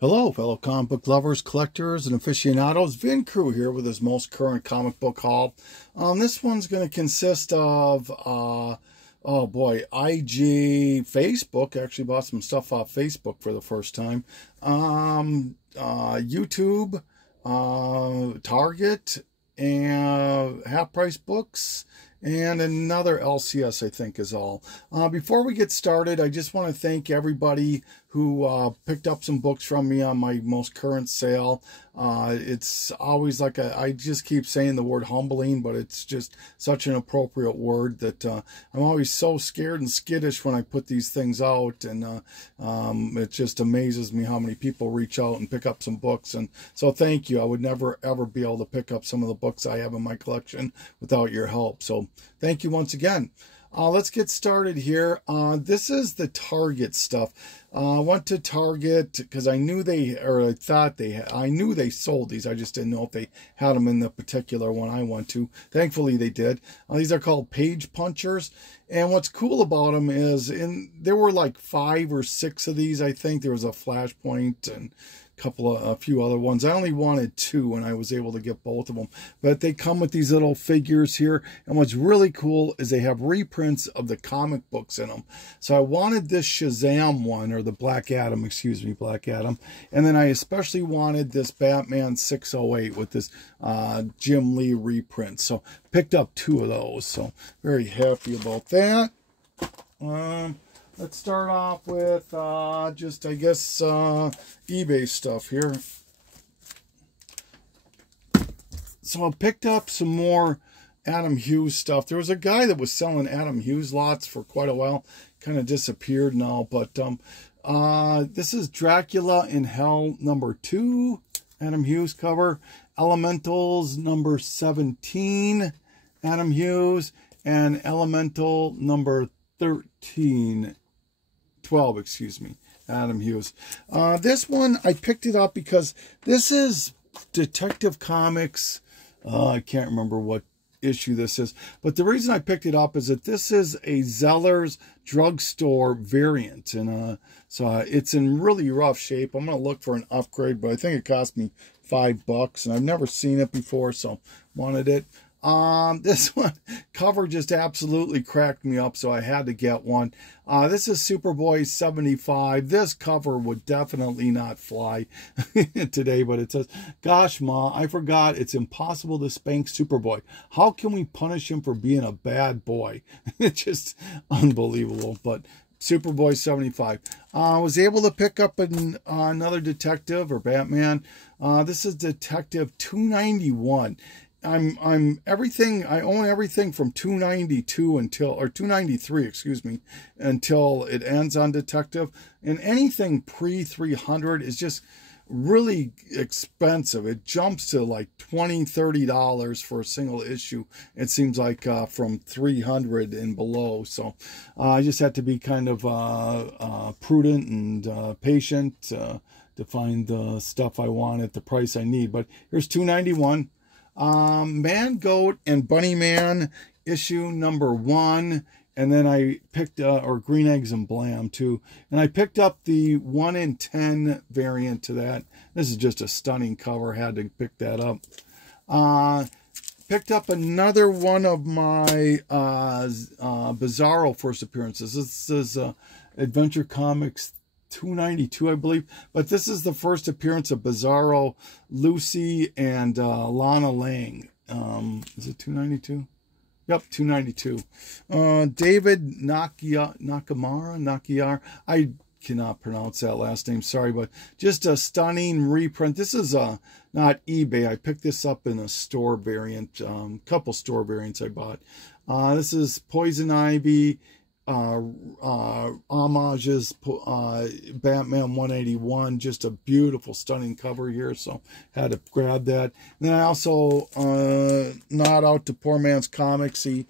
Hello, fellow comic book lovers, collectors, and aficionados. Vin Crew here with his most current comic book haul. This one's going to consist of, oh boy, IG, Facebook. Actually bought some stuff off Facebook for the first time. YouTube, Target, and Half Price Books, and another LCS, I think, is all. Before we get started, I just want to thank everybody who picked up some books from me on my most current sale. It's always like I just keep saying the word humbling, but it's just such an appropriate word that I'm always so scared and skittish when I put these things out, and it just amazes me how many people reach out and pick up some books. And so thank you. I would never ever be able to pick up some of the books I have in my collection without your help. So thank you once again. Let's get started here. This is the Target stuff. I went to Target because I knew I knew they sold these. I just didn't know if they had them in the particular one I went to. Thankfully they did. These are called page punchers. And what's cool about them is there were like 5 or 6 of these, I think. There was a Flashpoint and a few other ones. I only wanted 2 and I was able to get both of them, but they come with these little figures here, and what's really cool is they have reprints of the comic books in them. So I wanted this Shazam one, or the Black Adam, excuse me, Black Adam, and then I especially wanted this Batman 608 with this Jim Lee reprint, so picked up 2 of those, so very happy about that. Let's start off with just, I guess, eBay stuff here. So I picked up some more Adam Hughes stuff. There was a guy that was selling Adam Hughes lots for quite a while. Kind of disappeared now, but this is Dracula in Hell #2, Adam Hughes cover. Elementals number 17, Adam Hughes, and Elemental number 12, excuse me, Adam Hughes. This one, I picked it up because this is Detective Comics. I can't remember what issue this is, but the reason I picked it up is that this is a Zeller's drugstore variant, and so it's in really rough shape. I'm going to look for an upgrade, but I think it cost me $5, and I've never seen it before, so wanted it. This one cover just absolutely cracked me up, so I had to get one. This is Superboy 75. This cover would definitely not fly today, but it says, "Gosh, Ma, I forgot it's impossible to spank Superboy. How can we punish him for being a bad boy?" It's just unbelievable, but Superboy 75. I was able to pick up another detective or Batman. This is Detective 291. I'm everything. I own everything from 292 or 293, excuse me, until it ends on Detective. And anything pre 300 is just really expensive. It jumps to like $20, $30 for a single issue. It seems like from 300 and below. So I just had to be kind of prudent and patient to find the stuff I want at the price I need. But here's 291. Man, Goat, and Bunny Man issue number 1, and then I picked or Green Eggs and Blam too, and I picked up the 1 in 10 variant to that. This is just a stunning cover. Had to pick that up. Picked up another one of my Bizarro first appearances. This is Adventure Comics 292, I believe, but this is the first appearance of Bizarro, Lucy, and Lana Lang. Is it 292? Yep, 292. David Nakayar. I cannot pronounce that last name, sorry, but just a stunning reprint. This is not eBay. I picked this up in a store variant, couple store variants I bought. This is Poison Ivy, homages, Batman 181, just a beautiful, stunning cover here, so had to grab that. And then I also nod out to Poor Man's Comics. He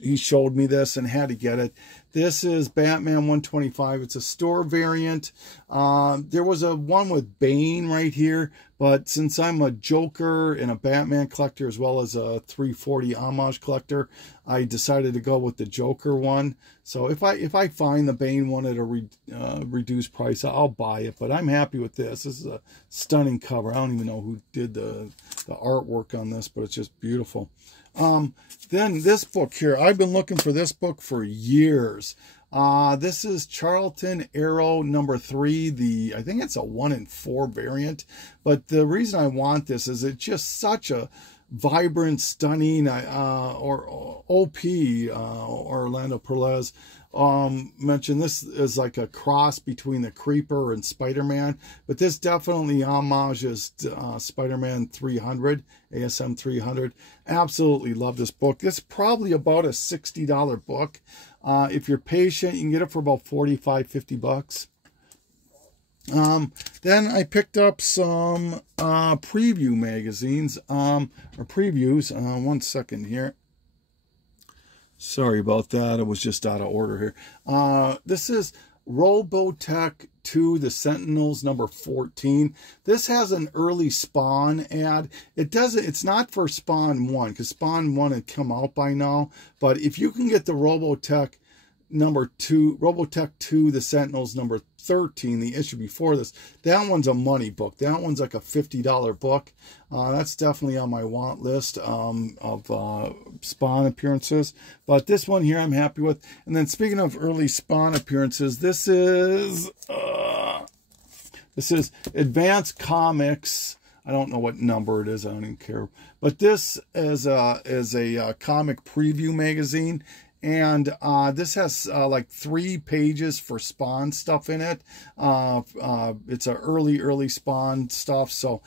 he showed me this and had to get it. This is Batman 125. It's a store variant. There was a one with Bane right here, but since I'm a Joker and a Batman collector as well as a 340 homage collector, I decided to go with the Joker one. So if I find the Bane one at a reduced price, I'll buy it. But I'm happy with this. This is a stunning cover. I don't even know who did the artwork on this, but it's just beautiful. Then this book here, I've been looking for this book for years. This is Charlton Arrow number 3. I think it's a 1 in 4 variant. But the reason I want this is it's just such a vibrant, stunning, or OP, Orlando Perez mentioned this is like a cross between the Creeper and Spider-Man, but this definitely homages Spider-Man 300, ASM 300. Absolutely love this book. This is probably about a $60 book. If you're patient, you can get it for about $45–50. Then I picked up some preview magazines, or previews. One second here. Sorry about that. It was just out of order here. This is Robotech 2, The Sentinels, number 14. This has an early Spawn ad. It's not for Spawn 1, because Spawn 1 had come out by now. But if you can get the Robotech number 2, Robotech 2, The Sentinels, number 13, the issue before this, that one's a money book. That one's like a $50 book. That's definitely on my want list of Spawn appearances. But this one here I'm happy with. And then speaking of early Spawn appearances, this is Advanced Comics. I don't know what number it is. I don't even care. But this is a comic preview magazine. And this has like 3 pages for Spawn stuff in it. It's a early Spawn stuff. So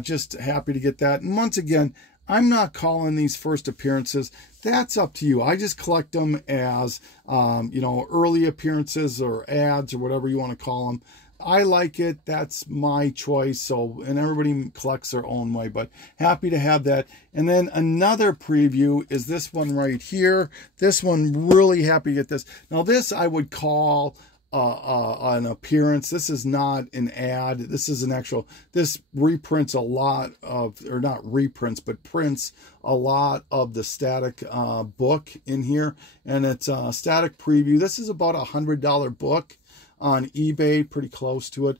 just happy to get that. And once again, I'm not calling these first appearances. That's up to you. I just collect them as, early appearances or ads or whatever you want to call them. I like it. That's my choice. So, and everybody collects their own way, but happy to have that. And then another preview is this one right here. This one, really happy to get this. Now, this I would call an appearance. This is not an ad. This is an actual, this reprints a lot of, or not reprints, but prints a lot of the Static book in here. And it's a Static preview. This is about $100 book on eBay, pretty close to it.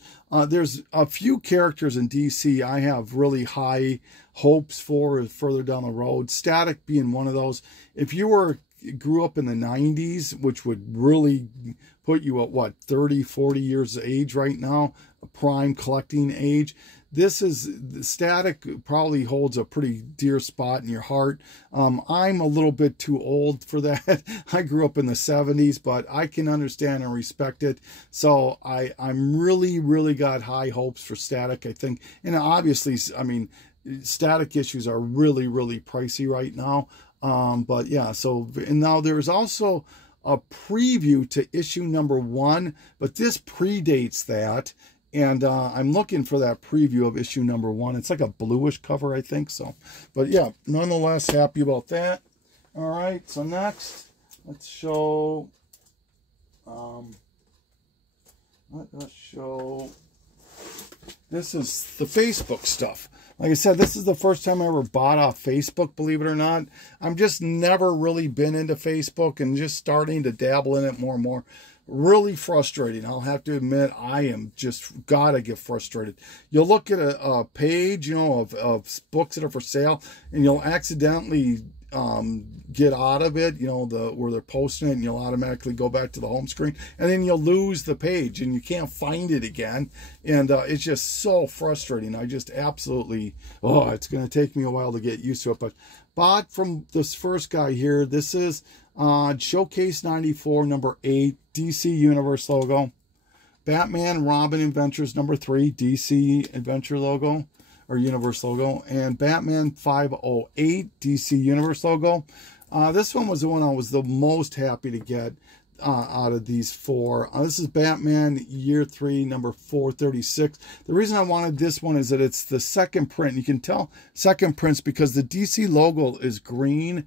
There's a few characters in DC I have really high hopes for further down the road. Static being one of those. If you grew up in the 90s, which would really put you at what, 30, 40 years of age right now, a prime collecting age. This is, Static probably holds a pretty dear spot in your heart. I'm a little bit too old for that. I grew up in the 70s, but I can understand and respect it. So I'm really got high hopes for Static, I think. And obviously, I mean, Static issues are really pricey right now. But yeah, so, and now there's also a preview to issue number 1, but this predates that. And I'm looking for that preview of issue number 1. It's like a bluish cover, I think so. But yeah, nonetheless, happy about that. All right, so next, let's show, this is the Facebook stuff. Like I said, this is the first time I ever bought off Facebook, believe it or not. I'm just never really been into Facebook and just starting to dabble in it more and more. Really frustrating. I'll have to admit, I am just gotta get frustrated. You'll look at a page, of books that are for sale, and you'll accidentally get out of it, where they're posting it, and you'll automatically go back to the home screen, and then you'll lose the page and you can't find it again. And it's just so frustrating. I just absolutely, it's going to take me a while to get used to it. But bought from this first guy here. This is Showcase 94, number 8, DC Universe logo. Batman Robin Adventures number 3, DC Adventure logo, or Universe logo. And Batman 508, DC Universe logo. This one was the one I was the most happy to get. out of these four. This is Batman Year 3, number 436. The reason I wanted this one is that it's the second print. You can tell second prints because the DC logo is green.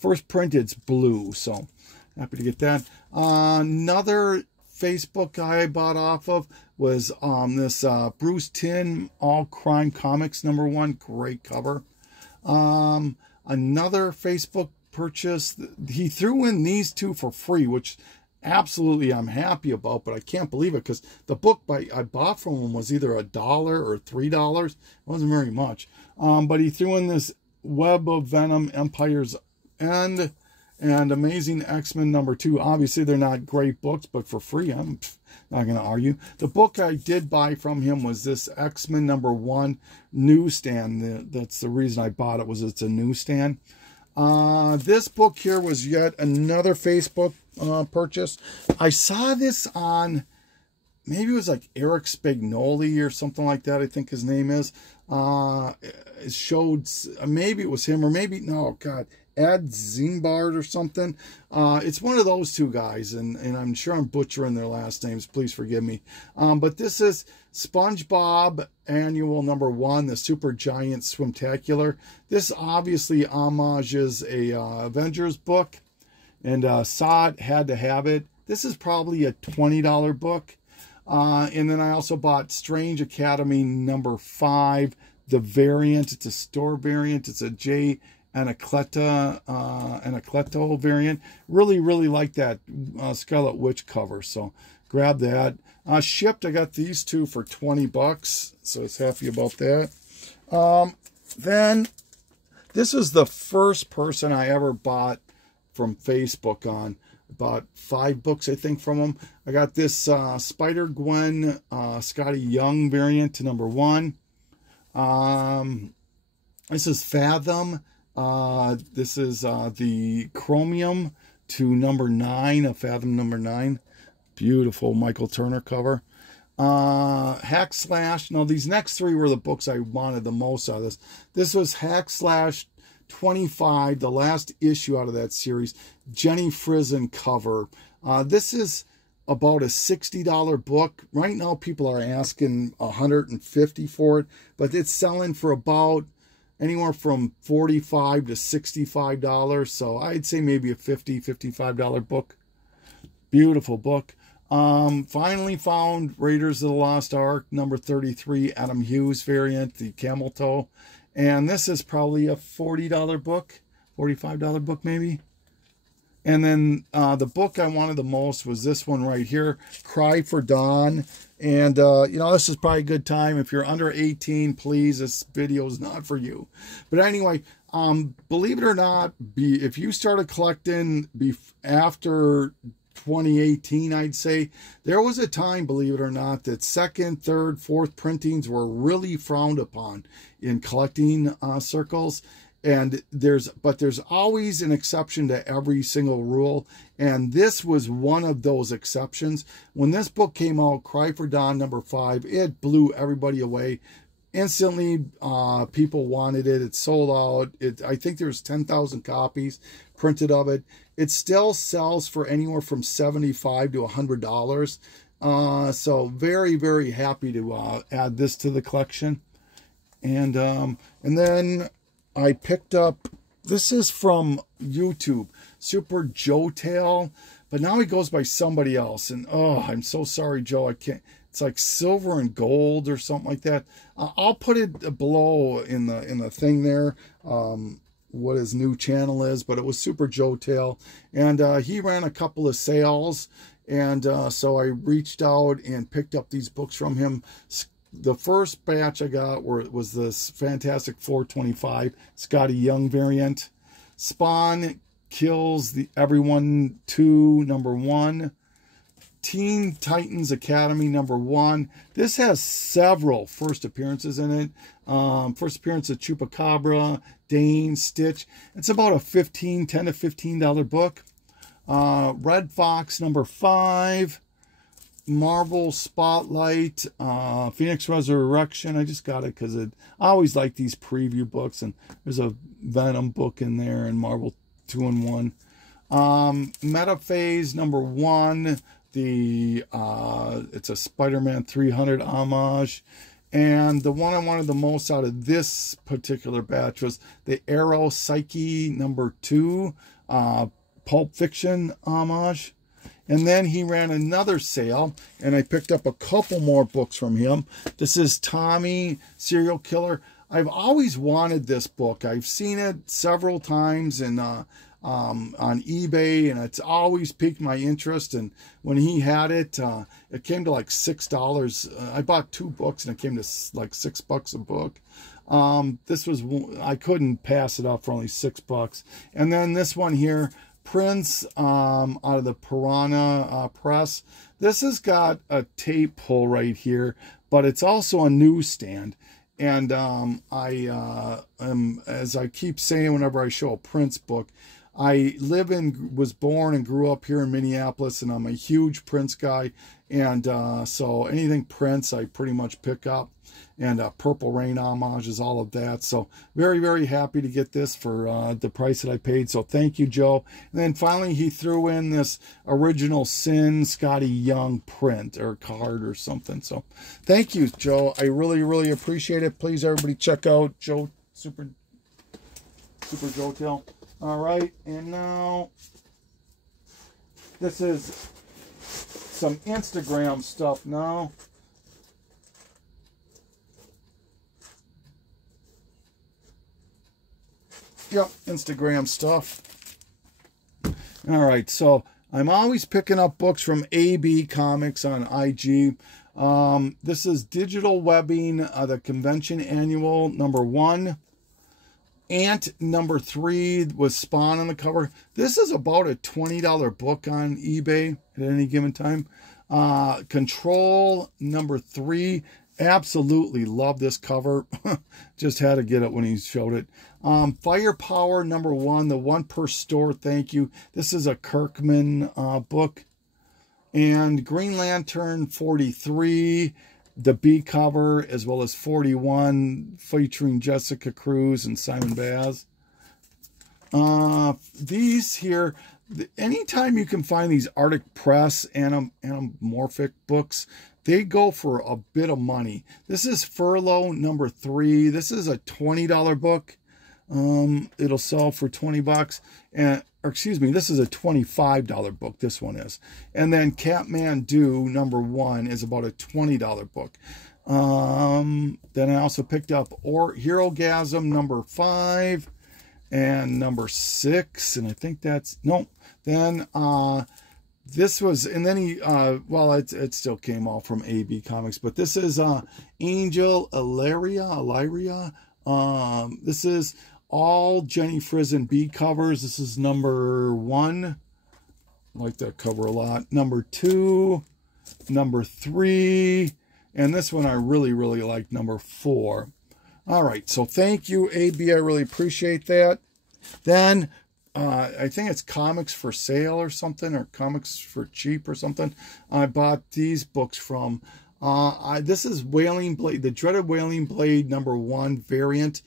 First print, it's blue. So happy to get that. Another Facebook I bought off of was this Bruce Timm All Crime Comics number 1. Great cover. Another Facebook purchase. He threw in these two for free, which absolutely I'm happy about, but I can't believe it because the book I bought from him was either $1 or $3. It wasn't very much. But he threw in this Web of Venom, Empire's End, and Amazing X-Men number 2. Obviously, they're not great books, but for free, I'm not going to argue. The book I did buy from him was this X-Men number 1 newsstand. That's the reason I bought it, was it's a newsstand. This book here was yet another Facebook purchase. I saw this on, maybe it was like Eric Spagnoli or something like that, I think his name is. It showed, maybe it was him, or maybe, no, God, Ed Zimbard or something. It's one of those two guys, and I'm sure I'm butchering their last names. Please forgive me. But this is SpongeBob Annual number 1, the Super Giant Swimtacular. This obviously homages a Avengers book, and saw it, had to have it. This is probably a $20 book. And then I also bought Strange Academy number 5, the variant. It's a store variant. It's a J. Anacleto variant. Really, really like that Scarlet Witch cover. So grab that. Shipped, I got these two for 20 bucks. So I was happy about that. Then this was the first person I ever bought from Facebook on. Bought 5 books, I think, from him. I got this Spider-Gwen Scotty Young variant to number 1. This is Fathom. This is the Chromium to number 9, a Fathom number 9. Beautiful Michael Turner cover. Hack Slash. Now, these next 3 were the books I wanted the most out of this. This was Hack Slash 25, the last issue out of that series. Jenny Frison cover. This is about a $60 book. Right now, people are asking $150 for it, but it's selling for about anywhere from $45 to $65. So I'd say maybe a $55 book. Beautiful book. Finally found Raiders of the Lost Ark number 33, Adam Hughes variant, the camel toe. And this is probably a $40 book, $45 book maybe. And then the book I wanted the most was this one right here, Cry for Dawn. And, you know, this is probably a good time. If you're under 18, please, this video is not for you. But anyway, believe it or not, if you started collecting after 2018, I'd say, there was a time, believe it or not, that second, third, fourth printings were really frowned upon in collecting circles. And there's always an exception to every single rule. And this was one of those exceptions. When this book came out, Cry for Dawn number 5, it blew everybody away. Instantly, people wanted it. It sold out. I think there's 10,000 copies printed of it. It still sells for anywhere from $75 to $100. So very, very happy to add this to the collection. And then I picked up, this is from YouTube, Super Joe Tail, but now he goes by somebody else. And oh, I'm so sorry, Joe. I can't. It's like Silver and Gold or something like that. I'll put it below in the thing there, what his new channel is. But it was Super Joe Tail, and he ran a couple of sales, and so I reached out and picked up these books from him. The first batch I got was this Fantastic 425 Scotty Young variant. Spawn Kills Everyone 2, number 1. Teen Titans Academy, number 1. This has several first appearances in it. First appearance of Chupacabra, Dane, Stitch. It's about a $10 to $15 book. Red Fox, number 5. Marvel Spotlight, Phoenix Resurrection. I just got it because I always like these preview books, and there's a Venom book in there and Marvel 2-in-1. Metaphase #1. It's a Spider-Man 300 homage. And the one I wanted the most out of this particular batch was the Arrow Psyche #2 Pulp Fiction homage. And then he ran another sale, and I picked up a couple more books from him. This is Tommy, Serial Killer. I've always wanted this book. I've seen it several times on eBay, and it's always piqued my interest. And when he had it, it came to like $6. I bought 2 books, and it came to like $6 a book. This was, I couldn't pass it up for only $6. And then this one here, Prince, out of the Piranha Press. This has got a tape pull right here, but it's also a newsstand. And as I keep saying whenever I show a Prince book, I was born and grew up here in Minneapolis, and I'm a huge Prince guy. And so anything Prince, I pretty much pick up. And Purple Rain homages, all of that. So very, very happy to get this for the price that I paid. So thank you, Joe. And then finally, he threw in this Original Sin Scotty Young print or card or something. So thank you, Joe. I really, really appreciate it. Please, everybody, check out Joe Super Joe Tail. All right, and now this is some Instagram stuff now. Yep, Instagram stuff. All right, so I'm always picking up books from AB Comics on IG. This is Digital Webbing, the Convention Annual #1. Ant #3 with Spawn on the cover. This is about a $20 book on eBay at any given time. Control #3. Absolutely love this cover. Just had to get it when he showed it. Firepower #1, the one per store. Thank you. This is a Kirkman book. And Green Lantern 43. The B cover, as well as 41 featuring Jessica Cruz and Simon Baz. These here, anytime you can find these Arctic Press anamorphic books, they go for a bit of money. This is Furlough #3. This is a $20 book. It'll sell for $20. Or excuse me, this is a $25 book, this one is. And then Kathmandu #1 is about a $20 book. Then I also picked up Herogasm #5 and #6, and I think that's, no. Then this was, and then he, well, it still came all from AB Comics, but this is Angel Illyria. This is all Jenny Frison B covers. This is #1. I like that cover a lot. #2, #3, and this one I really, really like, #4. All right, so thank you, AB. I really appreciate that. Then I think it's Comics for Sale or something, or Comics for Cheap or something. I bought these books from. This is Wailing Blade, the Dreaded Wailing Blade #1 variant.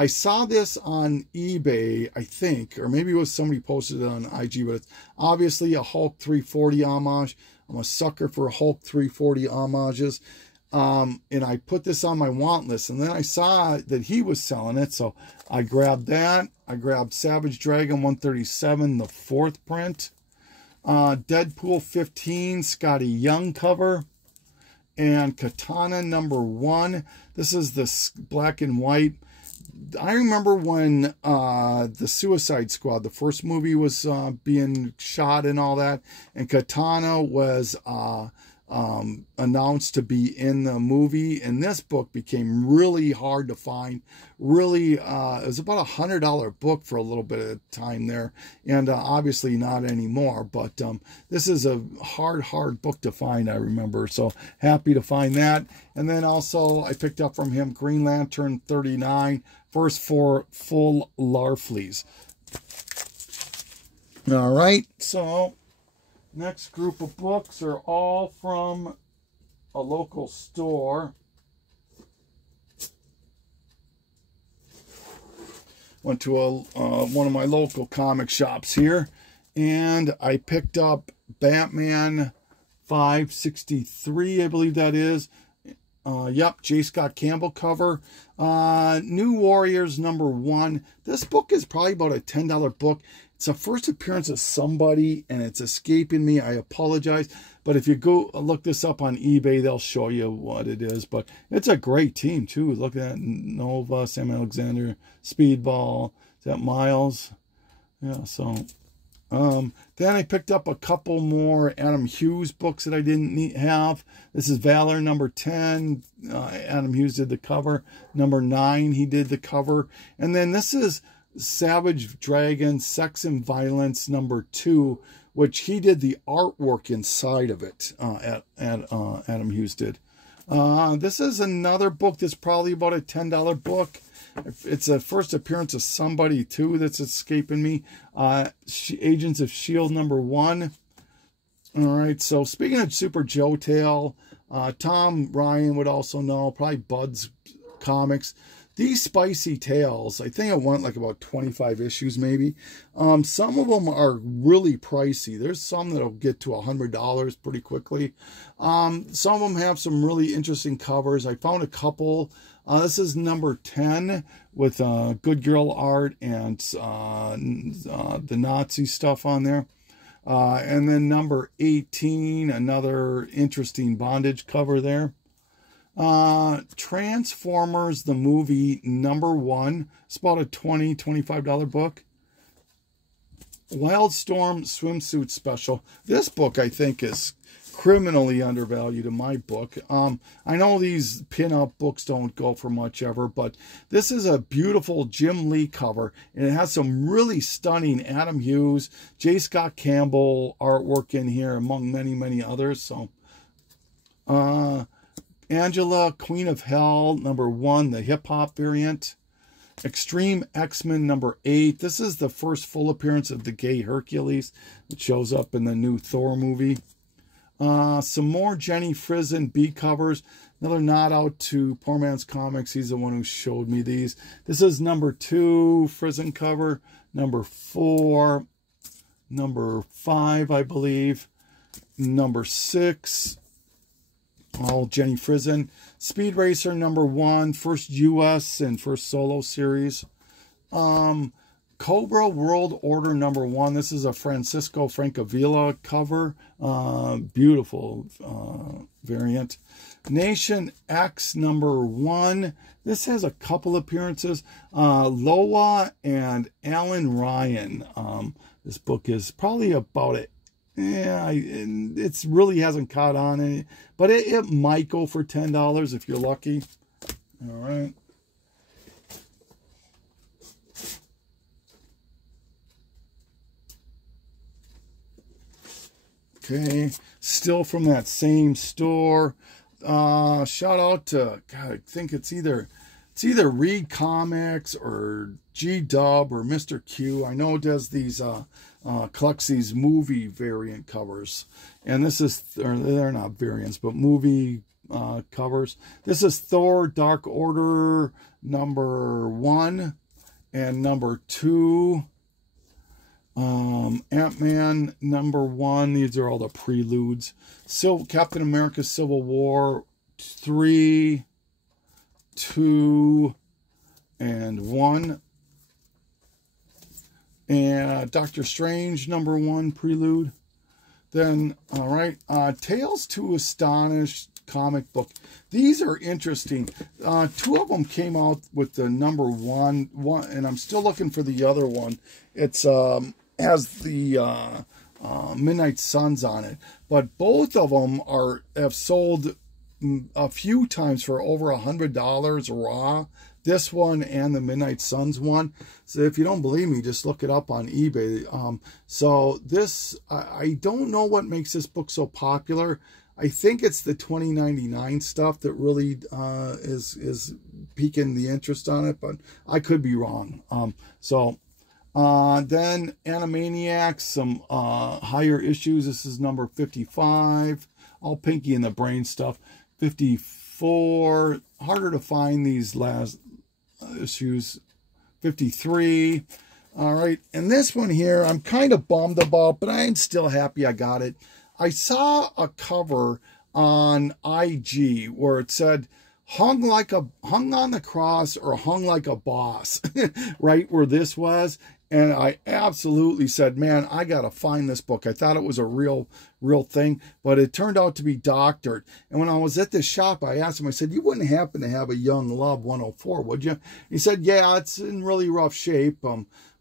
I saw this on eBay, I think, or maybe it was somebody posted it on IG, but it's obviously a Hulk 340 homage. I'm a sucker for Hulk 340 homages. And I put this on my want list, and then I saw that he was selling it, so I grabbed that. I grabbed Savage Dragon 137, the 4th print. Deadpool 15, Scotty Young cover. And Katana #1. This is the black and white. I remember when the Suicide Squad, the first movie, was being shot and all that, and Katana was announced to be in the movie, and this book became really hard to find. Really, it was about $100 book for a little bit of time there, and obviously not anymore, but this is a hard book to find, I remember, so happy to find that. And then also I picked up from him Green Lantern 39, first 4 full Larfleeze. All right, so next group of books are all from a local store. Went to one of my local comic shops here, And I picked up Batman 563, I believe that is. Yep, J. Scott Campbell cover. New Warriors #1. This book is probably about a $10 book. It's a first appearance of somebody, and it's escaping me. I apologize. But if you go look this up on eBay, they'll show you what it is. But it's a great team, too. Look at that. Nova, Sam Alexander, Speedball. Is that Miles? Yeah, so... then I picked up a couple more Adam Hughes books that I didn't have. This is Valor #10. Adam Hughes did the cover. #9, he did the cover. And then this is Savage Dragon, Sex and Violence #2, which he did the artwork inside of it. Adam Hughes did. This is another book that's probably about a $10 book. It's a first appearance of somebody, too, that's escaping me. Agents of S.H.I.E.L.D. #1. All right, so speaking of Super Joe Tale, Tom Ryan would also know, probably Bud's Comics. These Spicy Tales, I think I want like about 25 issues maybe. Some of them are really pricey. There's some that'll get to $100 pretty quickly. Some of them have some really interesting covers. I found a couple. This is #10 with Good Girl art and the Nazi stuff on there. And then #18, another interesting bondage cover there. Transformers, the movie #1. It's about a $20, $25 book. Wildstorm swimsuit special. This book, I think, is criminally undervalued in my book. I know these pin-up books don't go for much ever, but this is a beautiful Jim Lee cover, and it has some really stunning Adam Hughes, J. Scott Campbell artwork in here, among many, many others. So, Angela, Queen of Hell, #1, the hip-hop variant. Extreme X-Men #8. This is the first full appearance of the gay Hercules. It shows up in the new Thor movie. Some more Jenny Frison B covers. Another nod out to Poor Man's Comics. He's the one who showed me these. This is #2 Frison cover. #4. #5, I believe. #6. All Jenny Frison. Speed Racer #1. First U.S. and first solo series. Cobra World Order #1. This is a Francisco Francavilla cover. Beautiful variant. Nation X #1. This has a couple appearances. Loa and Alan Ryan. This book is probably about it. Yeah, it's really hasn't caught on, but it might go for $10 if you're lucky. All right. Okay, still from that same store. Shout out to, God, I think it's either Reed Comics or G-Dub or Mr. Q. I know it does these collects these movie variant covers, and this is, or they're not variants, but movie covers. This is Thor Dark Order #1 and #2. Ant-Man #1. These are all the preludes. Captain America Civil War 3, 2, and 1. And Doctor Strange #1 prelude. Then, all right, Tales to Astonish comic book. These are interesting. 2 of them came out with the #1, and I'm still looking for the other one. It's has the Midnight Suns on it, but both of them have sold a few times for over $100 raw. This one and the Midnight Suns one. So if you don't believe me, just look it up on eBay. So this, I don't know what makes this book so popular. I think it's the 2099 stuff that really is piquing the interest on it, but I could be wrong. Then Animaniacs, some higher issues. This is number 55. All Pinky and the Brain stuff. 54. Harder to find these last issues. 53. All right, and this one here, I'm kind of bummed about, but I'm still happy I got it. I saw a cover on IG where it said, hung on the cross or hung like a boss, right where this was. And I absolutely said, man, I got to find this book. I thought it was a real thing, but it turned out to be doctored. And when I was at the shop, I asked him, I said, you wouldn't happen to have a Young Love 104, would you? He said, yeah, it's in really rough shape,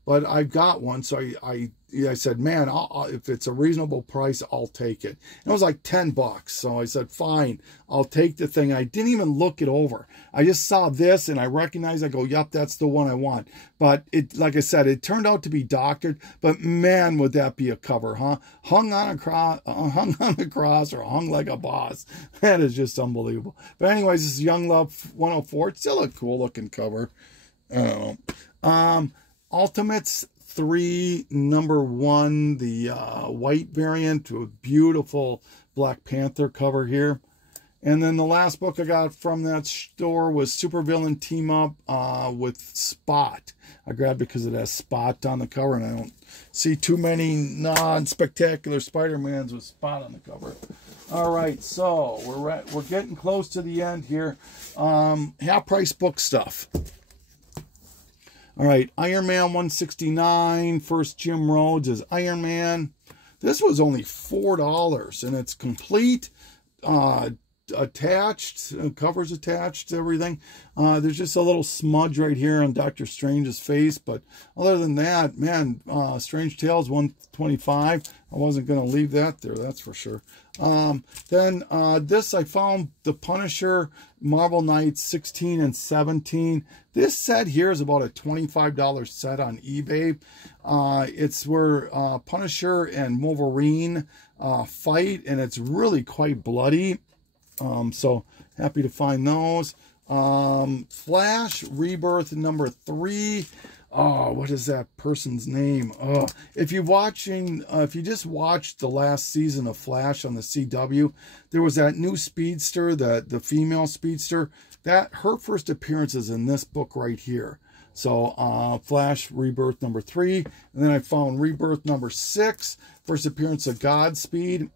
but I've got one. So I said, man, if it's a reasonable price, I'll take it. And it was like $10. So I said, fine, I'll take the thing. I didn't even look it over. I just saw this and I recognized, I go, yep, that's the one I want. But it, like I said, it turned out to be doctored, but man, would that be a cover, huh? Hung on a cross or hung like a boss. That is just unbelievable. But anyways, this is Young Love 104. It's still a cool looking cover. I don't know. Ultimates 3, number 1, the white variant with beautiful Black Panther cover here. And then the last book I got from that store was Supervillain Team Up with Spot. I grabbed it because it has Spot on the cover, and I don't see too many non-spectacular Spider-Mans with Spot on the cover. All right, so we're getting close to the end here. Half-price book stuff. All right, Iron Man 169, first Jim Rhodes as Iron Man. This was only $4, and it's complete, attached, covers attached, everything. There's just a little smudge right here on Doctor Strange's face, but other than that, man, Strange Tales 125. I wasn't going to leave that there, that's for sure. Then this, I found The Punisher Marvel Knights 16 and 17. This set here is about a $25 set on eBay. It's where Punisher and Wolverine fight, and it's really quite bloody. So happy to find those. Flash Rebirth number 3. Oh, what is that person's name? Oh, if you just watched the last season of Flash on the CW, there was that new speedster, the female speedster. That her first appearance is in this book right here. So Flash Rebirth number 3, and then I found Rebirth number 6, first appearance of Godspeed.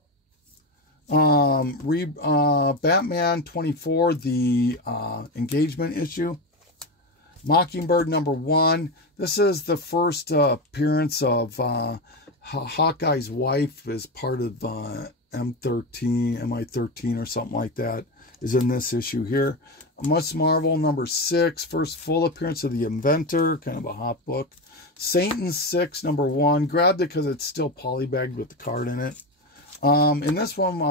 Batman 24, the engagement issue. Mockingbird number 1. This is the first appearance of Hawkeye's wife as part of MI13 or something like that, is in this issue here. Ms. Marvel number 6, first full appearance of the Inventor, kind of a hot book. Satan 6 number 1, grabbed it because it's still polybagged with the card in it. In this one,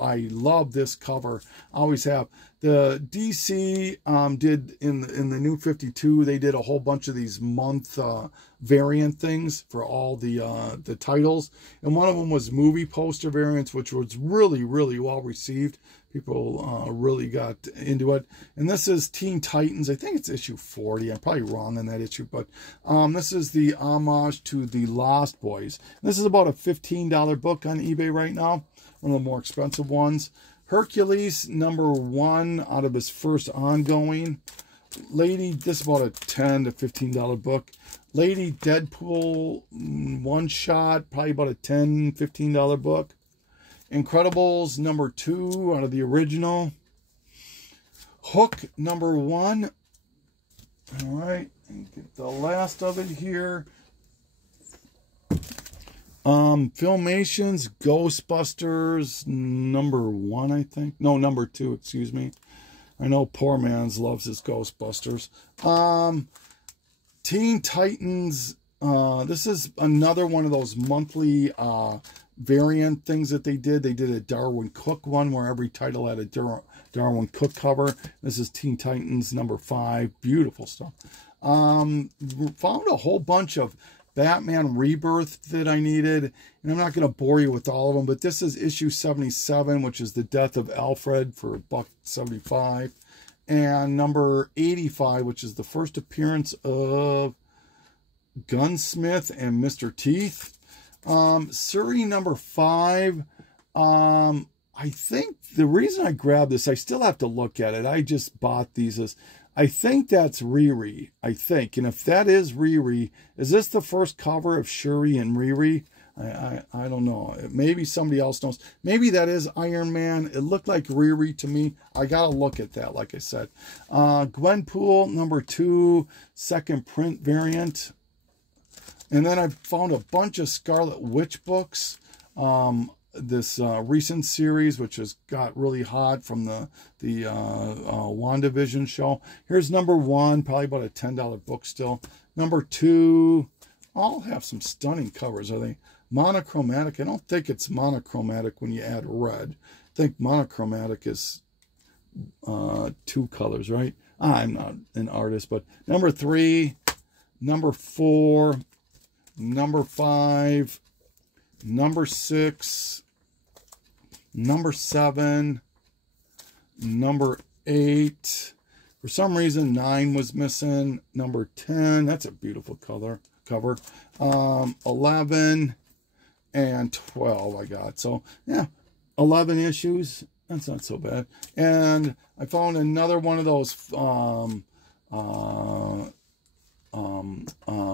I love this cover. I always have. The DC did in the New 52. They did a whole bunch of these month variant things for all the titles, and one of them was movie poster variants, which was really well received. People really got into it. And this is Teen Titans. I think it's issue 40. I'm probably wrong on that issue, but this is the homage to the Lost Boys. This is about a $15 book on eBay right now, one of the more expensive ones. Hercules number 1 out of his first ongoing. This is about a $10 to $15 book. Lady Deadpool one shot, probably about a $10, $15 book. Incredibles number 2 out of the original. Hook number 1. All right, and get the last of it here. Filmations Ghostbusters number 1, I think. No, number 2, excuse me. I know poor man's loves his Ghostbusters. Teen Titans. This is another one of those monthly variant things that they did. They did a Darwin Cook one where every title had a Darwin Cook cover. This is Teen Titans number 5. Beautiful stuff. Found a whole bunch of Batman Rebirth that I needed, and I'm not going to bore you with all of them, but this is issue 77, which is the death of Alfred for $1.75, and number 85, which is the first appearance of Gunsmith and Mr. Teeth. Surrey number 5. I think the reason I grabbed this, I still have to look at it. I just bought these as, I think that's Riri, I think. And if that is Riri, is this the first cover of Shuri and Riri? I don't know. Maybe somebody else knows. Maybe that is Iron Man. It looked like Riri to me. I got to look at that, like I said. Gwenpool, #2, second print variant. And then I found a bunch of Scarlet Witch books. This recent series, which has got really hot from the WandaVision show. Here's #1, probably about a $10 book still. #2, all have some stunning covers. Are they monochromatic? I don't think it's monochromatic when you add red. I think monochromatic is 2 colors, right? I'm not an artist, but #3, #4, #5, #6, #7, #8. For some reason, 9 was missing. #10, that's a beautiful cover. 11 and 12 I got. So, yeah, 11 issues. That's not so bad. And I found another one of those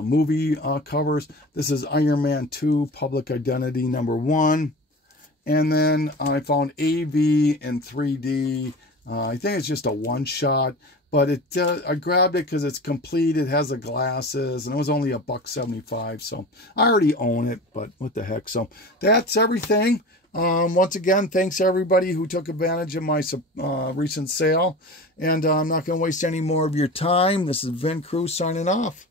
movie covers. This is Iron Man 2, Public Identity #1. And then I found AV in 3D. I think it's just a one-shot, but it I grabbed it because it's complete. It has the glasses, and it was only $1.75. So I already own it, but what the heck. So that's everything. Once again, thanks everybody who took advantage of my recent sale. And I'm not going to waste any more of your time. This is Vin Cruz signing off.